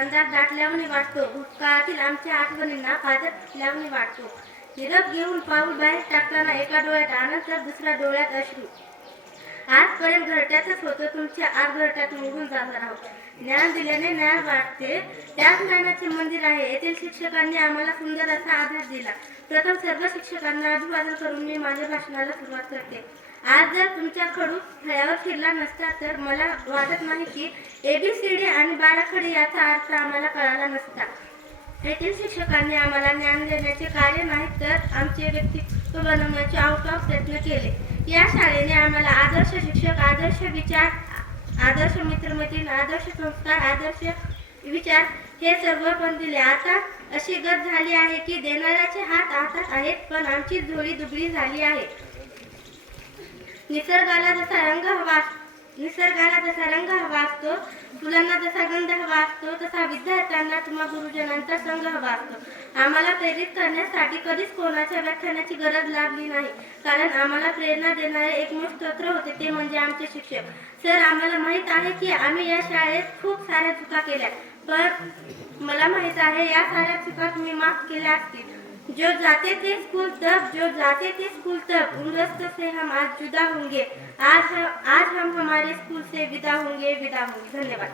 अंधार दाटल्याने वाटतो, भूतकाळातील आमच्या आठवणींना पाजर फुटल्याने वाटतो. निरोप घेऊन पाऊल बाहेर टाकताना एका डोळ्यात आनंद तर दुसऱ्या डोळ्यात अश्रू. आजपर्यंत घरट्यातच होतो, तुमच्या आत घरट्यात निघून जाणार आहोत. ज्ञान दिल्याने ज्ञान वाटते, त्याच ज्ञानाचे मंदिर आहे. येथील शिक्षकांनी आम्हाला सुंदर असा आधार दिला. प्रथम सर्व शिक्षकांना अभिवादन करून मी माझ्या भाषणाला सुरुवात करते. आज जर तुमच्या खडू फळ्यावर फिरला नसता तर मला वाटत नाही की ABCD आणि बाराखडी याचा अर्थ आम्हाला कळाला नसता. येथील शिक्षकांनी आम्हाला ज्ञान देण्याचे कार्य नाही तर आमचे व्यक्तित्व बनवण्याचे आउटऑफ प्रयत्न केले. या शाळेने आम्हाला आदर्श शिक्षक, आदर्श विचार, आदर्श मित्रमैत्रीण, आदर्श संस्कार, आदर्श विचार हे सर्व पण दिले. आता अशी गत झाली आहे की देणाऱ्याचे हात हातात आहेत, पण आमची झोळी दुबळी झाली आहे. निसर्गाला जसा रंग हवा असतो, फुलांना जसा गंध हवा असतो, तसा विद्यार्थ्यांना तुम्हा गुरुजनांचा संघ हवा असतो. आम्हाला प्रेरित करण्यासाठी कधीच कोणाच्या व्याख्यानाची गरज लागली नाही, कारण आम्हाला प्रेरणा देणारे एकमेव स्तोत्र होते, ते म्हणजे आमचे शिक्षक. सर, आम्हाला माहीत आहे की आम्ही या शाळेत खूप साऱ्या चुका केल्या, पण मला माहीत आहे या साऱ्या चुका तुम्ही माफ केल्या असतील. जो जाते थे स्कूल तब उम्रस्त से हम आज जुदा होंगे, आज हम हमारे स्कूल से विदा होंगे. धन्यवाद.